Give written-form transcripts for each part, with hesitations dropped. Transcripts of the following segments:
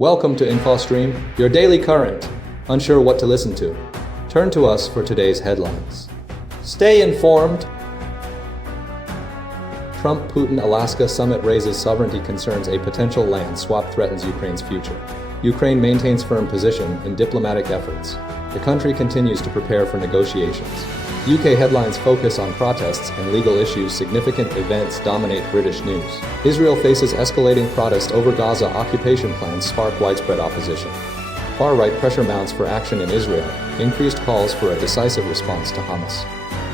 Welcome to InfoStream, your daily current. Unsure what to listen to? Turn to us for today's headlines. Stay informed. Trump-Putin Alaska summit raises sovereignty concerns. A potential land swap threatens Ukraine's future. Ukraine maintains firm position in diplomatic efforts. The country continues to prepare for negotiations. UK headlines focus on protests and legal issues. Significant events dominate British news. Israel faces escalating protests over Gaza. Occupation plans spark widespread opposition. Far-right pressure mounts for action in Israel. Increased calls for a decisive response to Hamas.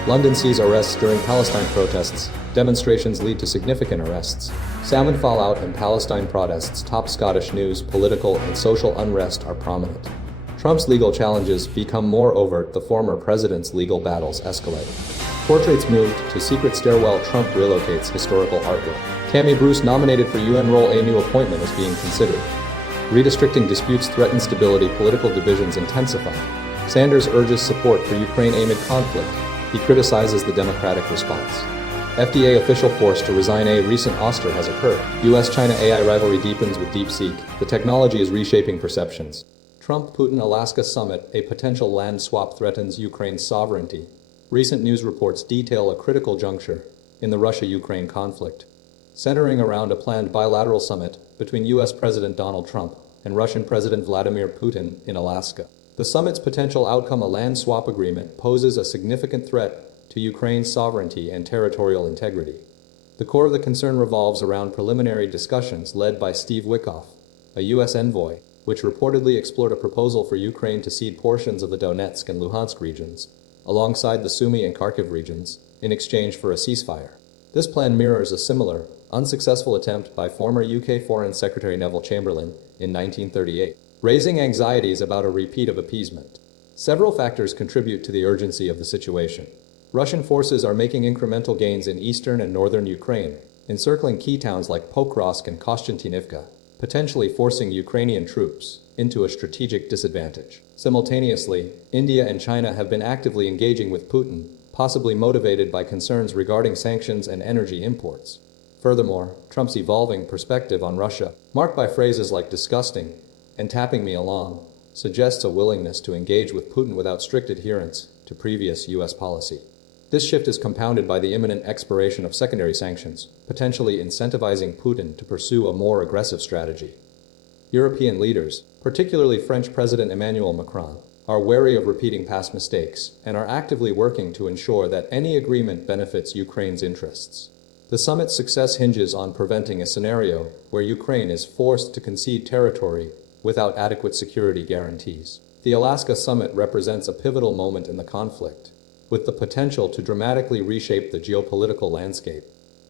London sees arrests during Palestine protests. Demonstrations lead to significant arrests. Salmond fallout and Palestine protests top Scottish news. Political and social unrest are prominent. Trump's legal challenges become more overt. The former president's legal battles escalate. Portraits moved to secret stairwell. Trump relocates historical artwork. Tammy nominated for UN role. A new appointment is being considered. Redistricting disputes threaten stability. Political divisions intensify. Sanders urges support for Ukraine amid conflict. He criticizes the Democratic response. FDA official forced to resign. A recent Ouster has occurred. US-China AI rivalry deepens with DeepSeek. The technology is reshaping perceptions. Trump-Putin Alaska summit. A potential land swap threatens Ukraine's sovereignty. Recent news reports detail a critical juncture in the Russia-Ukraine conflict, centering around a planned bilateral summit between US President Donald Trump and Russian President Vladimir Putin in Alaska. The summit's potential outcome, a land swap agreement, poses a significant threat to Ukraine's sovereignty and territorial integrity. The core of the concern revolves around preliminary discussions led by Steve Witkoff, a US envoy, which reportedly explored a proposal for Ukraine to cede portions of the Donetsk and Luhansk regions, alongside the Sumy and Kharkiv regions, in exchange for a ceasefire. This plan mirrors a similar, unsuccessful attempt by former UK Foreign Secretary Neville Chamberlain in 1938, raising anxieties about a repeat of appeasement. Several factors contribute to the urgency of the situation. Russian forces are making incremental gains in eastern and northern Ukraine, encircling key towns like Pokrovsk and Kostiantynivka, potentially forcing Ukrainian troops into a strategic disadvantage. Simultaneously, India and China have been actively engaging with Putin, possibly motivated by concerns regarding sanctions and energy imports. Furthermore, Trump's evolving perspective on Russia, marked by phrases like disgusting and tapping me along, suggests a willingness to engage with Putin without strict adherence to previous US policy. This shift is compounded by the imminent expiration of secondary sanctions, potentially incentivizing Putin to pursue a more aggressive strategy. European leaders, particularly French President Emmanuel Macron, are wary of repeating past mistakes and are actively working to ensure that any agreement benefits Ukraine's interests. The summit's success hinges on preventing a scenario where Ukraine is forced to concede territory without adequate security guarantees. The Alaska summit represents a pivotal moment in the conflict, with the potential to dramatically reshape the geopolitical landscape.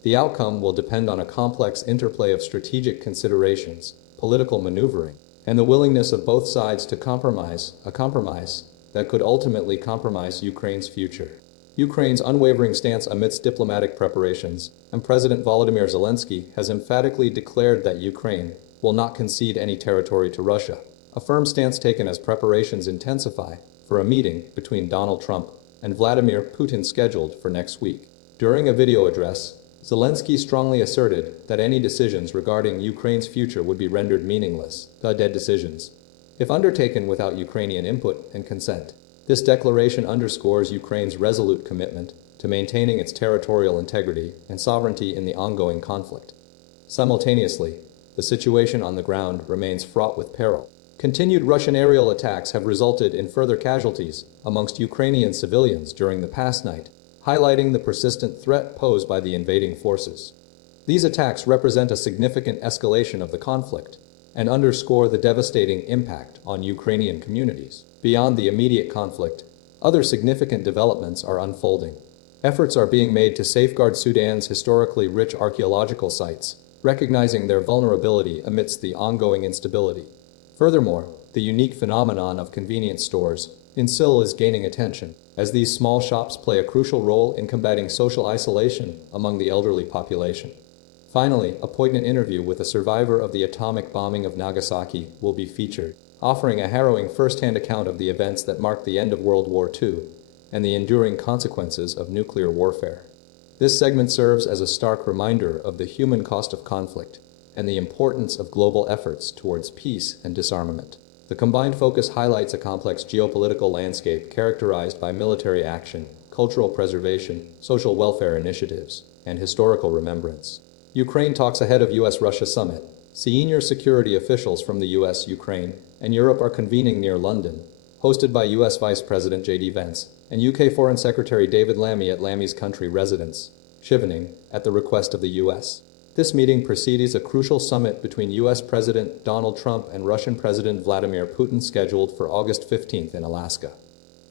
The outcome will depend on a complex interplay of strategic considerations, political maneuvering, and the willingness of both sides to compromise, a compromise that could ultimately compromise Ukraine's future. Ukraine's unwavering stance amidst diplomatic preparations, and President Volodymyr Zelensky has emphatically declared that Ukraine will not concede any territory to Russia, a firm stance taken as preparations intensify for a meeting between Donald Trump and Vladimir Putin scheduled for next week. During a video address, Zelensky strongly asserted that any decisions regarding Ukraine's future would be rendered meaningless, dead decisions, if undertaken without Ukrainian input and consent. This declaration underscores Ukraine's resolute commitment to maintaining its territorial integrity and sovereignty in the ongoing conflict. Simultaneously, the situation on the ground remains fraught with peril. Continued Russian aerial attacks have resulted in further casualties amongst Ukrainian civilians during the past night, highlighting the persistent threat posed by the invading forces. These attacks represent a significant escalation of the conflict and underscore the devastating impact on Ukrainian communities. Beyond the immediate conflict, other significant developments are unfolding. Efforts are being made to safeguard Sudan's historically rich archaeological sites, recognizing their vulnerability amidst the ongoing instability. Furthermore, the unique phenomenon of convenience stores in Seoul is gaining attention, as these small shops play a crucial role in combating social isolation among the elderly population. Finally, a poignant interview with a survivor of the atomic bombing of Nagasaki will be featured, offering a harrowing first-hand account of the events that marked the end of World War II and the enduring consequences of nuclear warfare. This segment serves as a stark reminder of the human cost of conflict and the importance of global efforts towards peace and disarmament. The combined focus highlights a complex geopolitical landscape characterized by military action, cultural preservation, social welfare initiatives, and historical remembrance. Ukraine talks ahead of US-Russia summit. Senior security officials from the US, Ukraine, and Europe are convening near London, hosted by US Vice President J.D. Vance and UK Foreign Secretary David Lammy at Lammy's country residence, Chevening, at the request of the US. This meeting precedes a crucial summit between US President Donald Trump and Russian President Vladimir Putin scheduled for August 15th in Alaska.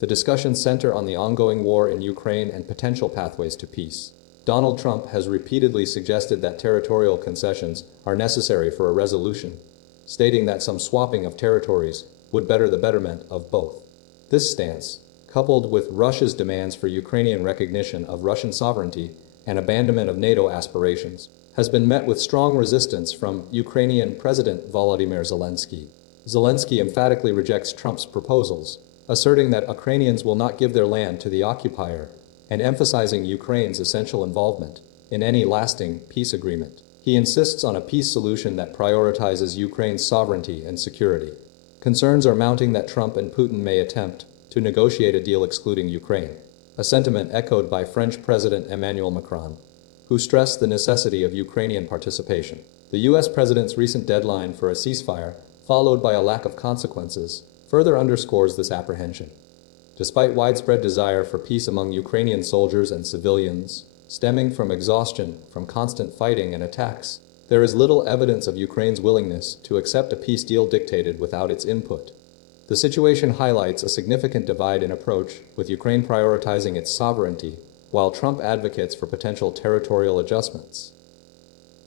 The discussions center on the ongoing war in Ukraine and potential pathways to peace. Donald Trump has repeatedly suggested that territorial concessions are necessary for a resolution, stating that some swapping of territories would better the betterment of both. This stance, coupled with Russia's demands for Ukrainian recognition of Russian sovereignty and abandonment of NATO aspirations, has been met with strong resistance from Ukrainian President Volodymyr Zelensky. Zelensky emphatically rejects Trump's proposals, asserting that Ukrainians will not give their land to the occupier, and emphasizing Ukraine's essential involvement in any lasting peace agreement. He insists on a peace solution that prioritizes Ukraine's sovereignty and security. Concerns are mounting that Trump and Putin may attempt to negotiate a deal excluding Ukraine, a sentiment echoed by French President Emmanuel Macron, who stressed the necessity of Ukrainian participation. The US president's recent deadline for a ceasefire, followed by a lack of consequences, further underscores this apprehension. Despite widespread desire for peace among Ukrainian soldiers and civilians, stemming from exhaustion from constant fighting and attacks, there is little evidence of Ukraine's willingness to accept a peace deal dictated without its input. The situation highlights a significant divide in approach, with Ukraine prioritizing its sovereignty, while Trump advocates for potential territorial adjustments.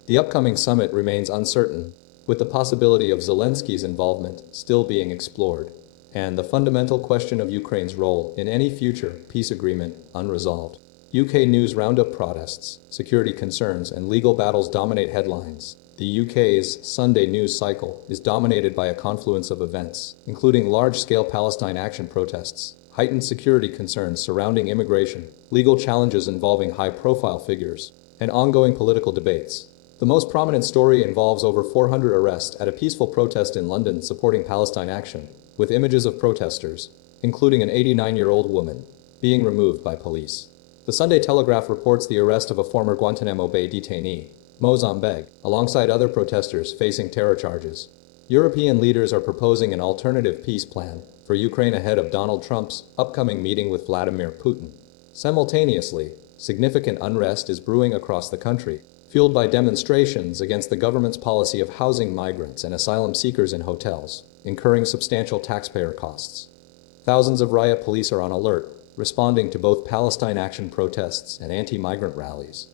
The upcoming summit remains uncertain, with the possibility of Zelensky's involvement still being explored, and the fundamental question of Ukraine's role in any future peace agreement unresolved. UK News Roundup protests, security concerns, and legal battles dominate headlines. The UK's Sunday news cycle is dominated by a confluence of events, including large-scale Palestine action protests, heightened security concerns surrounding immigration, legal challenges involving high-profile figures, and ongoing political debates. The most prominent story involves over 400 arrests at a peaceful protest in London supporting Palestine action, with images of protesters, including an 89-year-old woman, being removed by police. The Sunday Telegraph reports the arrest of a former Guantanamo Bay detainee, Mozambique, alongside other protesters facing terror charges. European leaders are proposing an alternative peace plan for Ukraine ahead of Donald Trump's upcoming meeting with Vladimir Putin. Simultaneously, significant unrest is brewing across the country, fueled by demonstrations against the government's policy of housing migrants and asylum seekers in hotels, incurring substantial taxpayer costs. Thousands of riot police are on alert, responding to both Palestine action protests and anti-migrant rallies.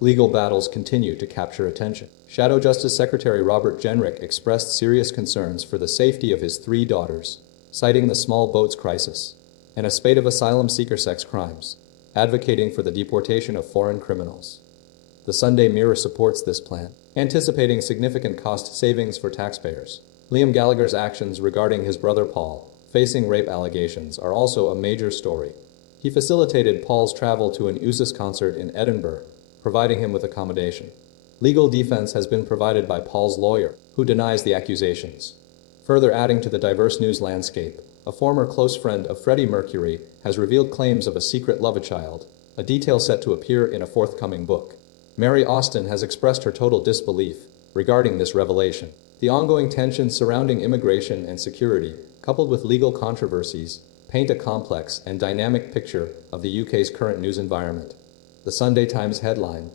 Legal battles continue to capture attention. Shadow Justice Secretary Robert Jenrick expressed serious concerns for the safety of his 3 daughters, citing the small boats crisis and a spate of asylum seeker sex crimes, advocating for the deportation of foreign criminals. The Sunday Mirror supports this plan, anticipating significant cost savings for taxpayers. Liam Gallagher's actions regarding his brother Paul, facing rape allegations, are also a major story. He facilitated Paul's travel to an USIS concert in Edinburgh, providing him with accommodation. Legal defense has been provided by Paul's lawyer, who denies the accusations. Further adding to the diverse news landscape, a former close friend of Freddie Mercury has revealed claims of a secret love-child, a detail set to appear in a forthcoming book. Mary Austin has expressed her total disbelief regarding this revelation. The ongoing tensions surrounding immigration and security, coupled with legal controversies, paint a complex and dynamic picture of the UK's current news environment. The Sunday Times headline,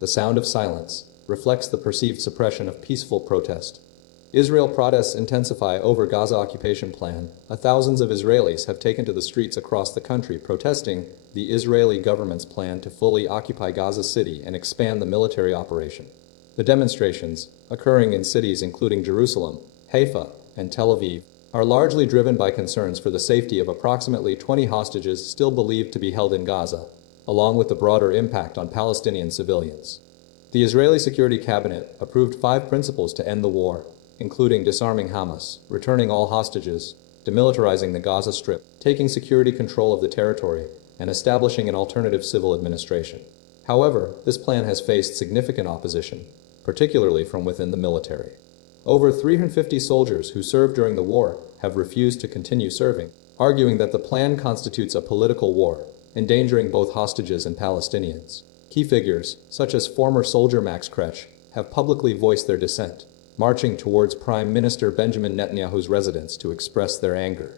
"The Sound of Silence," reflects the perceived suppression of peaceful protest. Israel protests intensify over Gaza occupation plan. Thousands of Israelis have taken to the streets across the country protesting the Israeli government's plan to fully occupy Gaza City and expand the military operation. The demonstrations, occurring in cities including Jerusalem, Haifa, and Tel Aviv, are largely driven by concerns for the safety of approximately 20 hostages still believed to be held in Gaza, along with the broader impact on Palestinian civilians. The Israeli Security Cabinet approved 5 principles to end the war, including disarming Hamas, returning all hostages, demilitarizing the Gaza Strip, taking security control of the territory, and establishing an alternative civil administration. However, this plan has faced significant opposition, particularly from within the military. Over 350 soldiers who served during the war have refused to continue serving, arguing that the plan constitutes a political war, endangering both hostages and Palestinians. Key figures, such as former soldier Max Kretsch, have publicly voiced their dissent, marching towards Prime Minister Benjamin Netanyahu's residence to express their anger.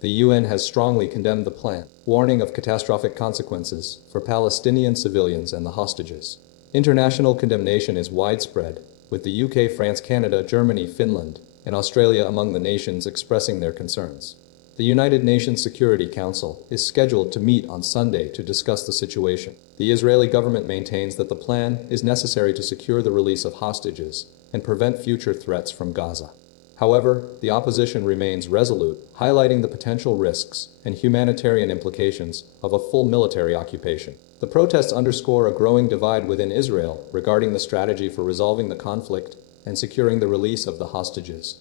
The UN has strongly condemned the plan, warning of catastrophic consequences for Palestinian civilians and the hostages. International condemnation is widespread, with the UK, France, Canada, Germany, Finland, and Australia among the nations expressing their concerns. The United Nations Security Council is scheduled to meet on Sunday to discuss the situation. The Israeli government maintains that the plan is necessary to secure the release of hostages and prevent future threats from Gaza. However, the opposition remains resolute, highlighting the potential risks and humanitarian implications of a full military occupation. The protests underscore a growing divide within Israel regarding the strategy for resolving the conflict and securing the release of the hostages.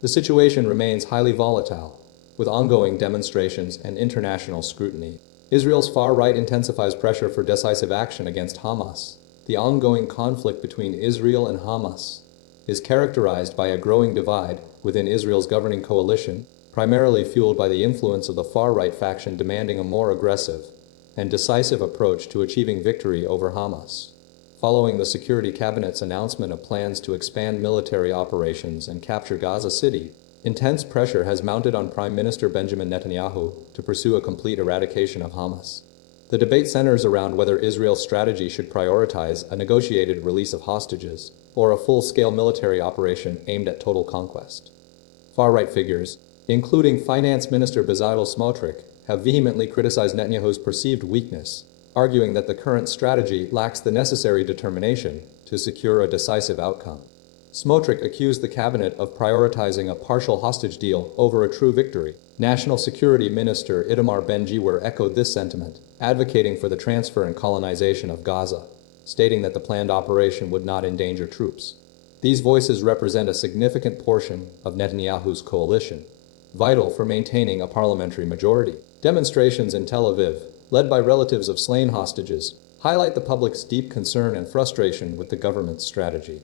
The situation remains highly volatile, with ongoing demonstrations and international scrutiny. Israel's far right intensifies pressure for decisive action against Hamas. The ongoing conflict between Israel and Hamas is characterized by a growing divide within Israel's governing coalition, primarily fueled by the influence of the far-right faction demanding a more aggressive and decisive approach to achieving victory over Hamas. Following the Security Cabinet's announcement of plans to expand military operations and capture Gaza City, intense pressure has mounted on Prime Minister Benjamin Netanyahu to pursue a complete eradication of Hamas. The debate centers around whether Israel's strategy should prioritize a negotiated release of hostages or a full-scale military operation aimed at total conquest. Far-right figures, including Finance Minister Bezalel Smotrich, have vehemently criticized Netanyahu's perceived weakness, arguing that the current strategy lacks the necessary determination to secure a decisive outcome. Smotrich accused the cabinet of prioritizing a partial hostage deal over a true victory. National Security Minister Itamar Ben-Gvir echoed this sentiment, advocating for the transfer and colonization of Gaza, stating that the planned operation would not endanger troops. These voices represent a significant portion of Netanyahu's coalition, vital for maintaining a parliamentary majority. Demonstrations in Tel Aviv, led by relatives of slain hostages, highlight the public's deep concern and frustration with the government's strategy.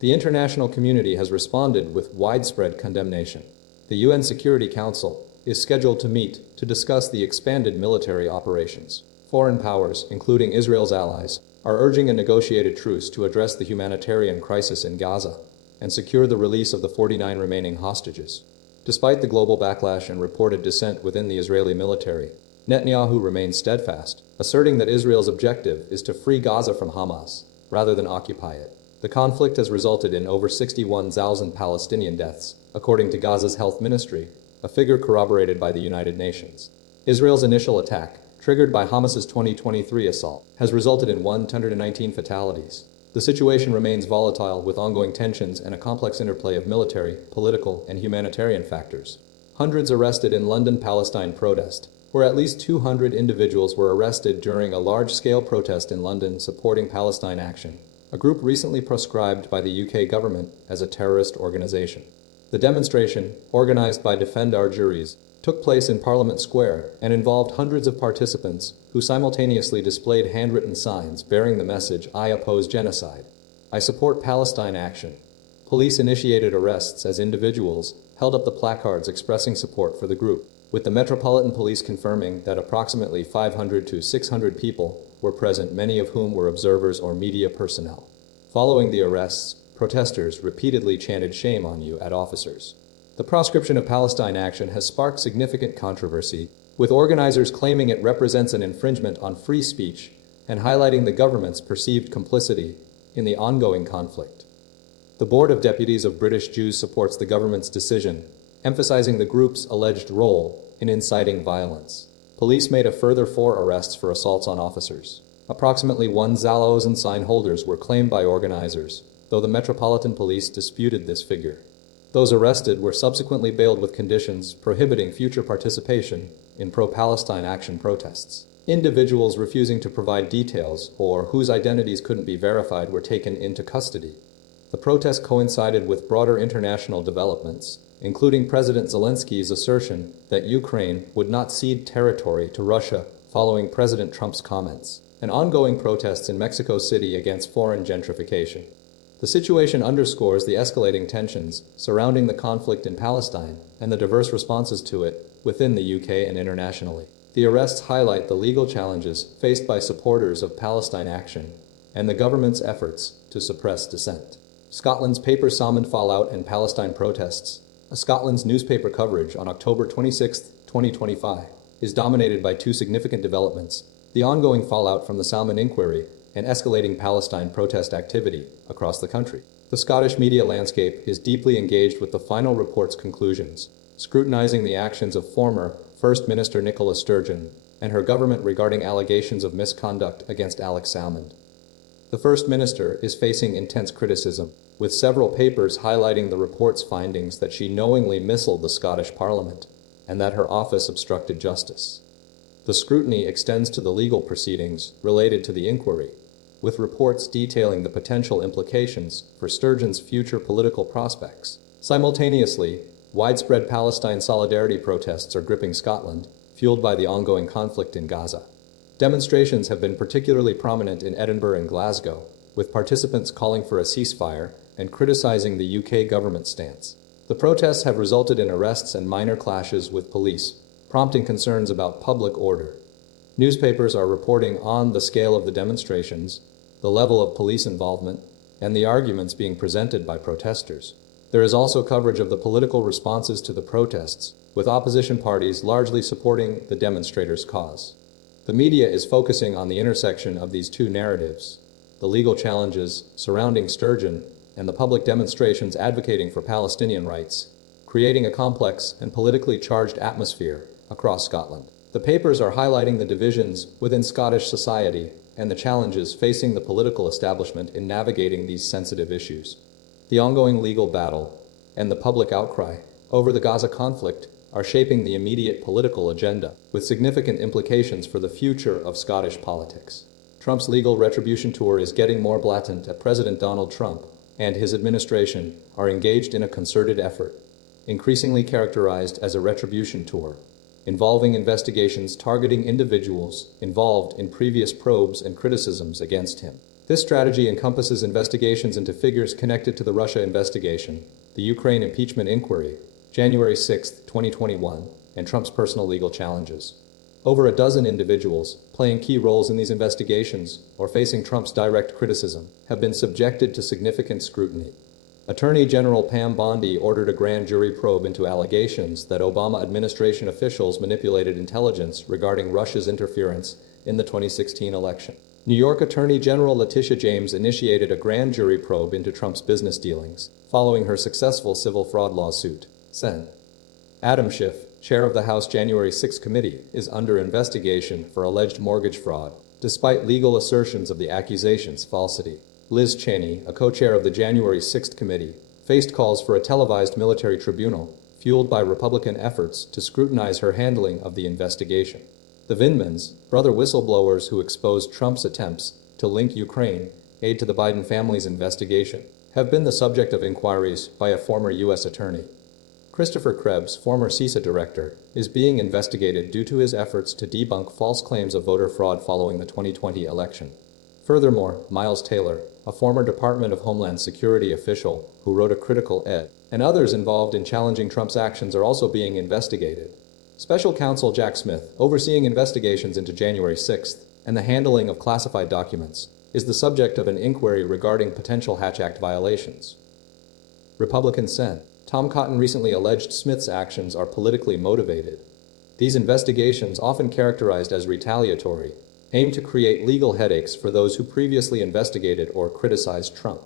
The international community has responded with widespread condemnation. The UN Security Council is scheduled to meet to discuss the expanded military operations. Foreign powers, including Israel's allies, are urging a negotiated truce to address the humanitarian crisis in Gaza and secure the release of the 49 remaining hostages. Despite the global backlash and reported dissent within the Israeli military, Netanyahu remains steadfast, asserting that Israel's objective is to free Gaza from Hamas, rather than occupy it. The conflict has resulted in over 61,000 Palestinian deaths, according to Gaza's health ministry, a figure corroborated by the United Nations. Israel's initial attack, triggered by Hamas's 2023 assault, has resulted in 119 fatalities. The situation remains volatile with ongoing tensions and a complex interplay of military, political, and humanitarian factors. Hundreds arrested in London Palestine protest, where at least 200 individuals were arrested during a large-scale protest in London supporting Palestine Action, a group recently proscribed by the UK government as a terrorist organization. The demonstration, organized by Defend Our Juries, took place in Parliament Square and involved hundreds of participants who simultaneously displayed handwritten signs bearing the message, "I oppose genocide. I support Palestine Action." Police initiated arrests as individuals held up the placards expressing support for the group, with the Metropolitan Police confirming that approximately 500 to 600 people were present, many of whom were observers or media personnel. Following the arrests, protesters repeatedly chanted "Shame on you" at officers. The proscription of Palestine Action has sparked significant controversy, with organizers claiming it represents an infringement on free speech and highlighting the government's perceived complicity in the ongoing conflict. The Board of Deputies of British Jews supports the government's decision, emphasizing the group's alleged role in inciting violence. Police made a further 4 arrests for assaults on officers. Approximately 1,000 sign holders were claimed by organizers, though the Metropolitan Police disputed this figure. Those arrested were subsequently bailed with conditions prohibiting future participation in pro-Palestine Action protests. Individuals refusing to provide details or whose identities couldn't be verified were taken into custody. The protest coincided with broader international developments, including President Zelensky's assertion that Ukraine would not cede territory to Russia following President Trump's comments, and ongoing protests in Mexico City against foreign gentrification. The situation underscores the escalating tensions surrounding the conflict in Palestine and the diverse responses to it within the UK and internationally. The arrests highlight the legal challenges faced by supporters of Palestine action and the government's efforts to suppress dissent. Scotland's paper Salmond fallout and Palestine protests. Scotland's newspaper coverage on October 26, 2025, is dominated by two significant developments: the ongoing fallout from the Salmond inquiry and escalating Palestine protest activity across the country. The Scottish media landscape is deeply engaged with the final report's conclusions, scrutinizing the actions of former First Minister Nicola Sturgeon and her government regarding allegations of misconduct against Alex Salmond. The First Minister is facing intense criticism, with several papers highlighting the report's findings that she knowingly missiled the Scottish Parliament and that her office obstructed justice. The scrutiny extends to the legal proceedings related to the inquiry, with reports detailing the potential implications for Sturgeon's future political prospects. Simultaneously, widespread Palestine solidarity protests are gripping Scotland, fueled by the ongoing conflict in Gaza. Demonstrations have been particularly prominent in Edinburgh and Glasgow, with participants calling for a ceasefire and criticizing the UK government's stance. The protests have resulted in arrests and minor clashes with police, prompting concerns about public order. Newspapers are reporting on the scale of the demonstrations, the level of police involvement, and the arguments being presented by protesters. There is also coverage of the political responses to the protests, with opposition parties largely supporting the demonstrators' cause. The media is focusing on the intersection of these two narratives: the legal challenges surrounding Sturgeon and the public demonstrations advocating for Palestinian rights, creating a complex and politically charged atmosphere across Scotland. The papers are highlighting the divisions within Scottish society and the challenges facing the political establishment in navigating these sensitive issues. The ongoing legal battle and the public outcry over the Gaza conflict are shaping the immediate political agenda, with significant implications for the future of Scottish politics. Trump's legal retribution tour is getting more blatant as President Donald Trump and his administration are engaged in a concerted effort, increasingly characterized as a retribution tour, involving investigations targeting individuals involved in previous probes and criticisms against him. This strategy encompasses investigations into figures connected to the Russia investigation, the Ukraine impeachment inquiry, January 6, 2021, and Trump's personal legal challenges. Over a dozen individuals, playing key roles in these investigations or facing Trump's direct criticism, have been subjected to significant scrutiny. Attorney General Pam Bondi ordered a grand jury probe into allegations that Obama administration officials manipulated intelligence regarding Russia's interference in the 2016 election. New York Attorney General Letitia James initiated a grand jury probe into Trump's business dealings, following her successful civil fraud lawsuit. Sen. Adam Schiff, chair of the House January 6 committee, is under investigation for alleged mortgage fraud, despite legal assertions of the accusation's falsity. Liz Cheney, a co-chair of the January 6 committee, faced calls for a televised military tribunal, fueled by Republican efforts to scrutinize her handling of the investigation. The Vindmans, brother whistleblowers who exposed Trump's attempts to link Ukraine aid to the Biden family's investigation, have been the subject of inquiries by a former U.S. attorney. Christopher Krebs, former CISA director, is being investigated due to his efforts to debunk false claims of voter fraud following the 2020 election. Furthermore, Miles Taylor, a former Department of Homeland Security official who wrote a critical ed, and others involved in challenging Trump's actions are also being investigated. Special counsel Jack Smith, overseeing investigations into January 6th and the handling of classified documents, is the subject of an inquiry regarding potential Hatch Act violations. Republican Sen. Tom Cotton recently alleged Smith's actions are politically motivated. These investigations, often characterized as retaliatory, aim to create legal headaches for those who previously investigated or criticized Trump.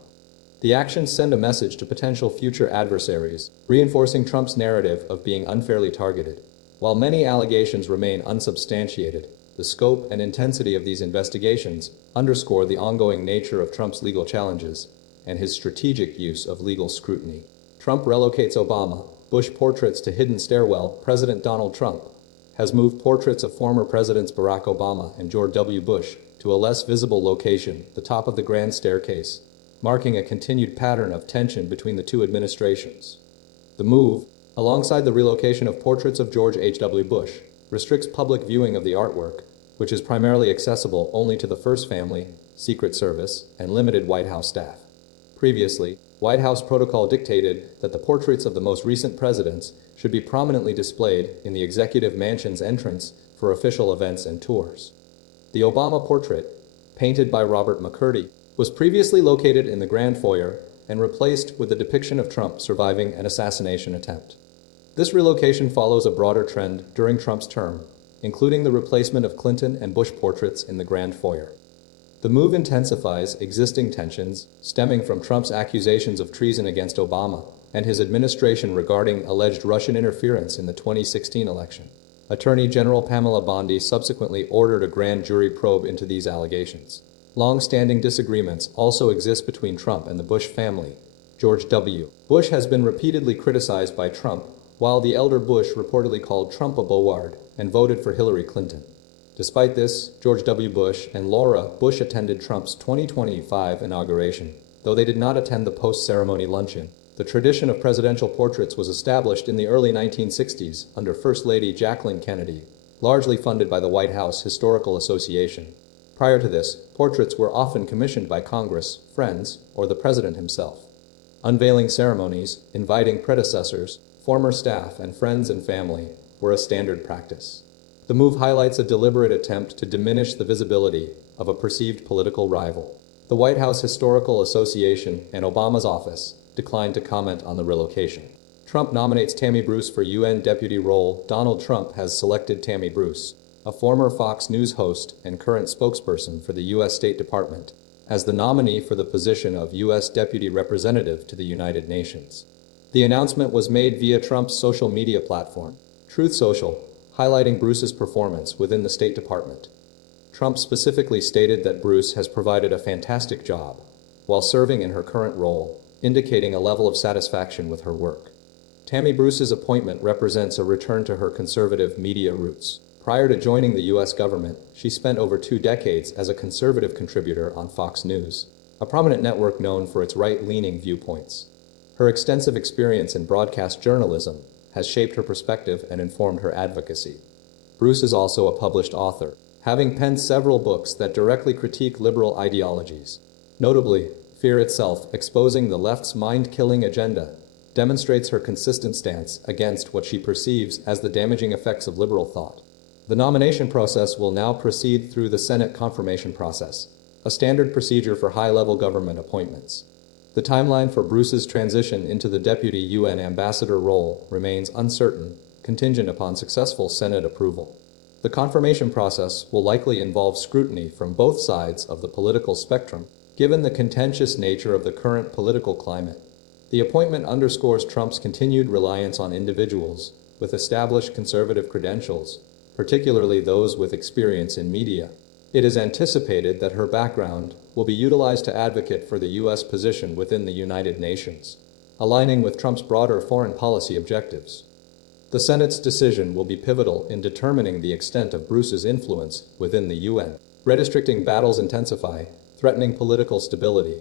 The actions send a message to potential future adversaries, reinforcing Trump's narrative of being unfairly targeted. While many allegations remain unsubstantiated, the scope and intensity of these investigations underscore the ongoing nature of Trump's legal challenges and his strategic use of legal scrutiny. Trump relocates Obama, Bush portraits to hidden stairwell. President Donald Trump has moved portraits of former Presidents Barack Obama and George W. Bush to a less visible location, the top of the grand staircase, marking a continued pattern of tension between the two administrations. The move, alongside the relocation of portraits of George H.W. Bush, restricts public viewing of the artwork, which is primarily accessible only to the First Family, Secret Service, and limited White House staff. Previously, White House protocol dictated that the portraits of the most recent presidents should be prominently displayed in the executive mansion's entrance for official events and tours. The Obama portrait, painted by Robert McCurdy, was previously located in the Grand Foyer and replaced with the depiction of Trump surviving an assassination attempt. This relocation follows a broader trend during Trump's term, including the replacement of Clinton and Bush portraits in the Grand Foyer. The move intensifies existing tensions stemming from Trump's accusations of treason against Obama and his administration regarding alleged Russian interference in the 2016 election. Attorney General Pamela Bondi subsequently ordered a grand jury probe into these allegations. Long-standing disagreements also exist between Trump and the Bush family. George W. Bush has been repeatedly criticized by Trump, while the elder Bush reportedly called Trump a Boward and voted for Hillary Clinton. Despite this, George W. Bush and Laura Bush attended Trump's 2025 inauguration, though they did not attend the post-ceremony luncheon. The tradition of presidential portraits was established in the early 1960s under First Lady Jacqueline Kennedy, largely funded by the White House Historical Association. Prior to this, portraits were often commissioned by Congress, friends, or the president himself. Unveiling ceremonies, inviting predecessors, former staff, and friends and family were a standard practice. The move highlights a deliberate attempt to diminish the visibility of a perceived political rival. The White House Historical Association and Obama's office declined to comment on the relocation. Trump nominates Tammy Bruce for UN deputy role. Donald Trump has selected Tammy Bruce, a former Fox News host and current spokesperson for the U.S. State Department, as the nominee for the position of U.S. Deputy Representative to the United Nations. The announcement was made via Trump's social media platform, Truth Social, highlighting Bruce's performance within the State Department. Trump specifically stated that Bruce has provided a fantastic job while serving in her current role, indicating a level of satisfaction with her work. Tammy Bruce's appointment represents a return to her conservative media roots. Prior to joining the U.S. government, she spent over 2 decades as a conservative contributor on Fox News, a prominent network known for its right-leaning viewpoints. Her extensive experience in broadcast journalism has shaped her perspective and informed her advocacy. Bruce is also a published author, having penned several books that directly critique liberal ideologies. Notably, Fear Itself, Exposing the Left's Mind-Killing Agenda, demonstrates her consistent stance against what she perceives as the damaging effects of liberal thought. The nomination process will now proceed through the Senate confirmation process, a standard procedure for high-level government appointments. The timeline for Bruce's transition into the deputy UN ambassador role remains uncertain, contingent upon successful Senate approval. The confirmation process will likely involve scrutiny from both sides of the political spectrum, given the contentious nature of the current political climate. The appointment underscores Trump's continued reliance on individuals with established conservative credentials, particularly those with experience in media. It is anticipated that her background will be utilized to advocate for the U.S. position within the United Nations, aligning with Trump's broader foreign policy objectives. The Senate's decision will be pivotal in determining the extent of Bruce's influence within the UN. Redistricting battles intensify, threatening political stability.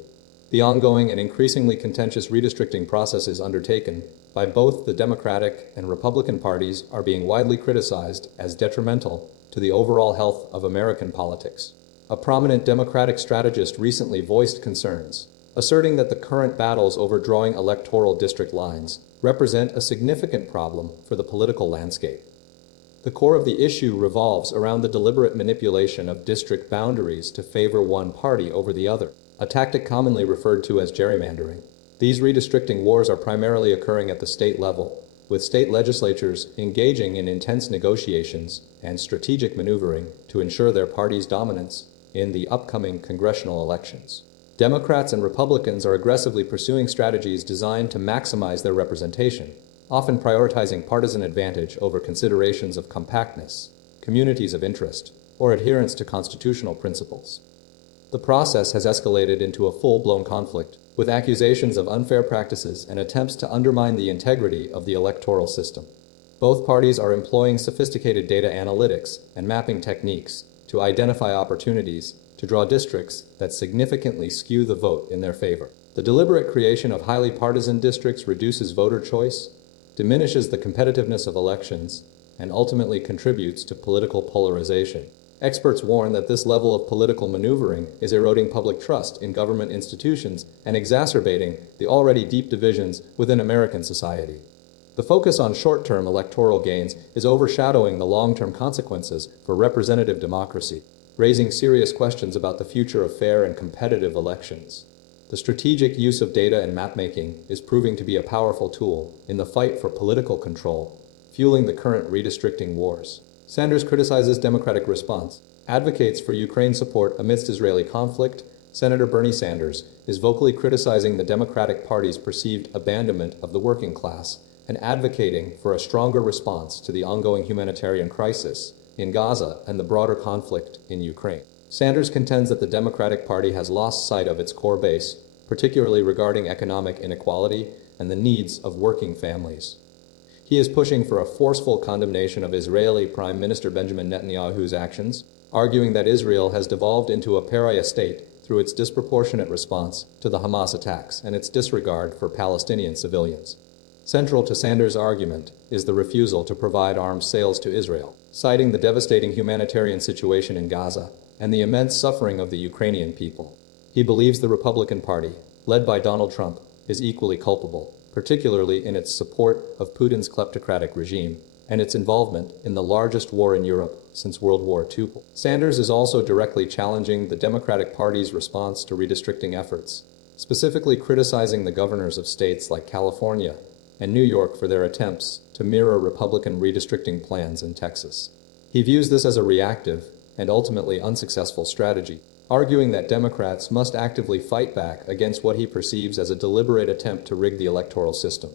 The ongoing and increasingly contentious redistricting processes undertaken by both the Democratic and Republican parties are being widely criticized as detrimental to the overall health of American politics. A prominent Democratic strategist recently voiced concerns, asserting that the current battles over drawing electoral district lines represent a significant problem for the political landscape. The core of the issue revolves around the deliberate manipulation of district boundaries to favor one party over the other, a tactic commonly referred to as gerrymandering. These redistricting wars are primarily occurring at the state level, with state legislatures engaging in intense negotiations and strategic maneuvering to ensure their party's dominance in the upcoming congressional elections. Democrats and Republicans are aggressively pursuing strategies designed to maximize their representation, often prioritizing partisan advantage over considerations of compactness, communities of interest, or adherence to constitutional principles. The process has escalated into a full-blown conflict, with accusations of unfair practices and attempts to undermine the integrity of the electoral system. Both parties are employing sophisticated data analytics and mapping techniques to identify opportunities to draw districts that significantly skew the vote in their favor. The deliberate creation of highly partisan districts reduces voter choice, diminishes the competitiveness of elections, and ultimately contributes to political polarization. Experts warn that this level of political maneuvering is eroding public trust in government institutions and exacerbating the already deep divisions within American society. The focus on short-term electoral gains is overshadowing the long-term consequences for representative democracy, raising serious questions about the future of fair and competitive elections. The strategic use of data and mapmaking is proving to be a powerful tool in the fight for political control, fueling the current redistricting wars. Sanders criticizes Democratic response, advocates for Ukraine support amidst Israeli conflict. Senator Bernie Sanders is vocally criticizing the Democratic Party's perceived abandonment of the working class and advocating for a stronger response to the ongoing humanitarian crisis in Gaza and the broader conflict in Ukraine. Sanders contends that the Democratic Party has lost sight of its core base, particularly regarding economic inequality and the needs of working families. He is pushing for a forceful condemnation of Israeli Prime Minister Benjamin Netanyahu's actions, arguing that Israel has devolved into a pariah state through its disproportionate response to the Hamas attacks and its disregard for Palestinian civilians. Central to Sanders' argument is the refusal to provide arms sales to Israel, citing the devastating humanitarian situation in Gaza and the immense suffering of the Ukrainian people. He believes the Republican Party, led by Donald Trump, is equally culpable, particularly in its support of Putin's kleptocratic regime and its involvement in the largest war in Europe since World War II. Sanders is also directly challenging the Democratic Party's response to redistricting efforts, specifically criticizing the governors of states like California and New York for their attempts to mirror Republican redistricting plans in Texas. He views this as a reactive and ultimately unsuccessful strategy, arguing that Democrats must actively fight back against what he perceives as a deliberate attempt to rig the electoral system.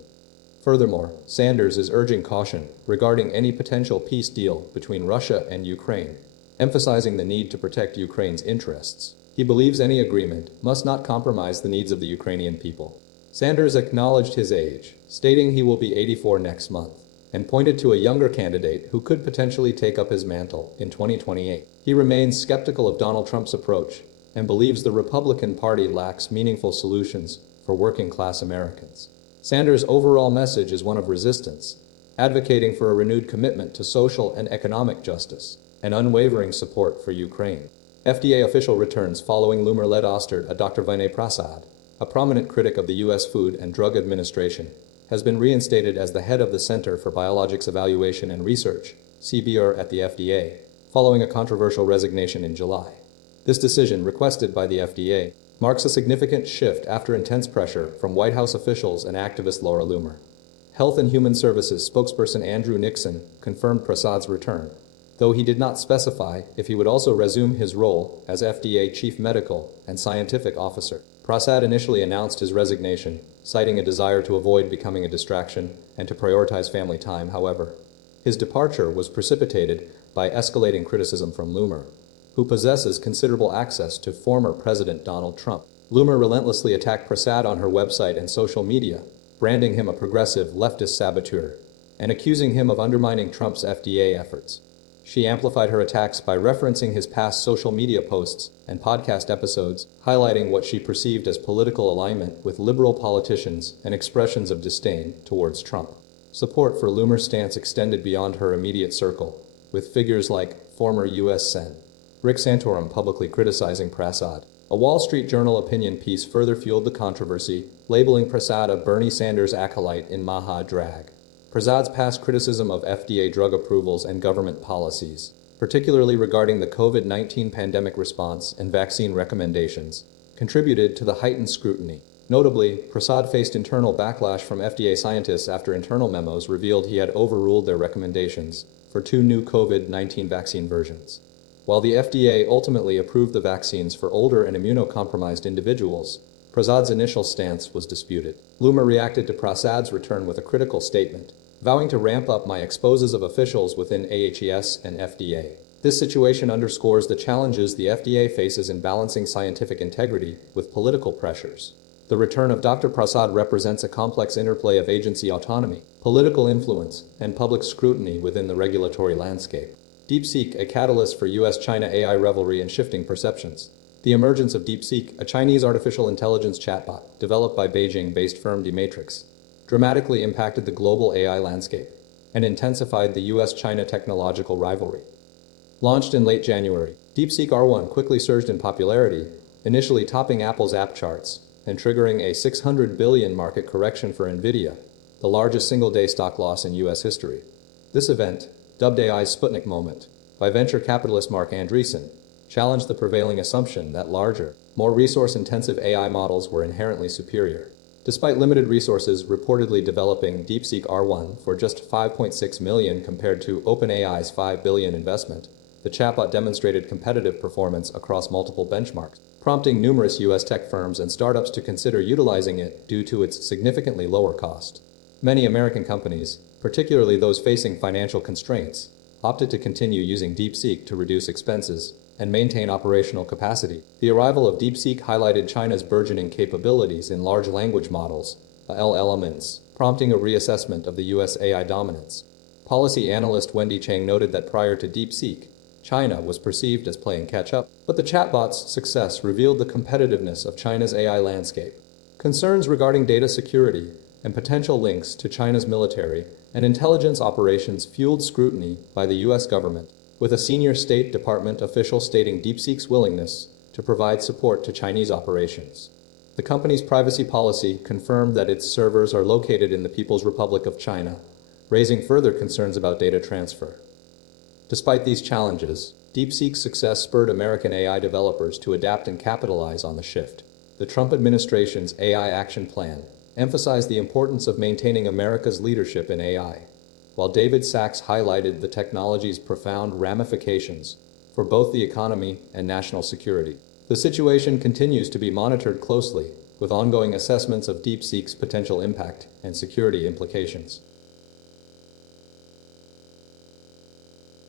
Furthermore, Sanders is urging caution regarding any potential peace deal between Russia and Ukraine, emphasizing the need to protect Ukraine's interests. He believes any agreement must not compromise the needs of the Ukrainian people. Sanders acknowledged his age, stating he will be 84 next month, and pointed to a younger candidate who could potentially take up his mantle in 2028. He remains skeptical of Donald Trump's approach and believes the Republican Party lacks meaningful solutions for working-class Americans. Sanders' overall message is one of resistance, advocating for a renewed commitment to social and economic justice and unwavering support for Ukraine. FDA official returns following Loomer-Led Ouster. Dr. Vinay Prasad, a prominent critic of the U.S. Food and Drug Administration, has been reinstated as the head of the Center for Biologics Evaluation and Research, CBR, at the FDA, following a controversial resignation in July. This decision, requested by the FDA, marks a significant shift after intense pressure from White House officials and activist Laura Loomer. Health and Human Services spokesperson Andrew Nixon confirmed Prasad's return, though he did not specify if he would also resume his role as FDA Chief Medical and Scientific Officer. Prasad initially announced his resignation, citing a desire to avoid becoming a distraction and to prioritize family time. However, his departure was precipitated by escalating criticism from Loomer, who possesses considerable access to former President Donald Trump. Loomer relentlessly attacked Prasad on her website and social media, branding him a progressive leftist saboteur and accusing him of undermining Trump's FDA efforts. She amplified her attacks by referencing his past social media posts and podcast episodes, highlighting what she perceived as political alignment with liberal politicians and expressions of disdain towards Trump. Support for Loomer's stance extended beyond her immediate circle, with figures like former U.S. Sen. Rick Santorum publicly criticizing Prasad. A Wall Street Journal opinion piece further fueled the controversy, labeling Prasad a Bernie Sanders acolyte in Maha drag. Prasad's past criticism of FDA drug approvals and government policies, particularly regarding the COVID-19 pandemic response and vaccine recommendations, contributed to the heightened scrutiny. Notably, Prasad faced internal backlash from FDA scientists after internal memos revealed he had overruled their recommendations for 2 new COVID-19 vaccine versions. While the FDA ultimately approved the vaccines for older and immunocompromised individuals, Prasad's initial stance was disputed. Loomer reacted to Prasad's return with a critical statement, vowing to ramp up my exposes of officials within AHES and FDA. This situation underscores the challenges the FDA faces in balancing scientific integrity with political pressures. The return of Dr. Prasad represents a complex interplay of agency autonomy, political influence, and public scrutiny within the regulatory landscape. DeepSeek, a catalyst for US-China AI rivalry and shifting perceptions. The emergence of DeepSeek, a Chinese artificial intelligence chatbot developed by Beijing-based firm Matrix, dramatically impacted the global AI landscape and intensified the US-China technological rivalry. Launched in late January, DeepSeek R1 quickly surged in popularity, initially topping Apple's app charts and triggering a $600 billion market correction for Nvidia, the largest single-day stock loss in U.S. history. This event, dubbed AI's Sputnik moment by venture capitalist Mark Andreessen, challenged the prevailing assumption that larger, more resource-intensive AI models were inherently superior. Despite limited resources reportedly developing DeepSeek R1 for just $5.6 million compared to OpenAI's $5 billion investment, the chatbot demonstrated competitive performance across multiple benchmarks, prompting numerous U.S. tech firms and startups to consider utilizing it due to its significantly lower cost. Many American companies, particularly those facing financial constraints, opted to continue using DeepSeek to reduce expenses and maintain operational capacity. The arrival of DeepSeek highlighted China's burgeoning capabilities in large language models, LLMs, prompting a reassessment of the U.S. AI dominance. Policy analyst Wendy Chang noted that prior to DeepSeek, China was perceived as playing catch-up, but the chatbot's success revealed the competitiveness of China's AI landscape. Concerns regarding data security and potential links to China's military and intelligence operations fueled scrutiny by the U.S. government, with a senior State Department official stating DeepSeek's willingness to provide support to Chinese operations. The company's privacy policy confirmed that its servers are located in the People's Republic of China, raising further concerns about data transfer. Despite these challenges, DeepSeek's success spurred American AI developers to adapt and capitalize on the shift. The Trump administration's AI Action Plan emphasized the importance of maintaining America's leadership in AI, while David Sachs highlighted the technology's profound ramifications for both the economy and national security. The situation continues to be monitored closely, with ongoing assessments of DeepSeek's potential impact and security implications.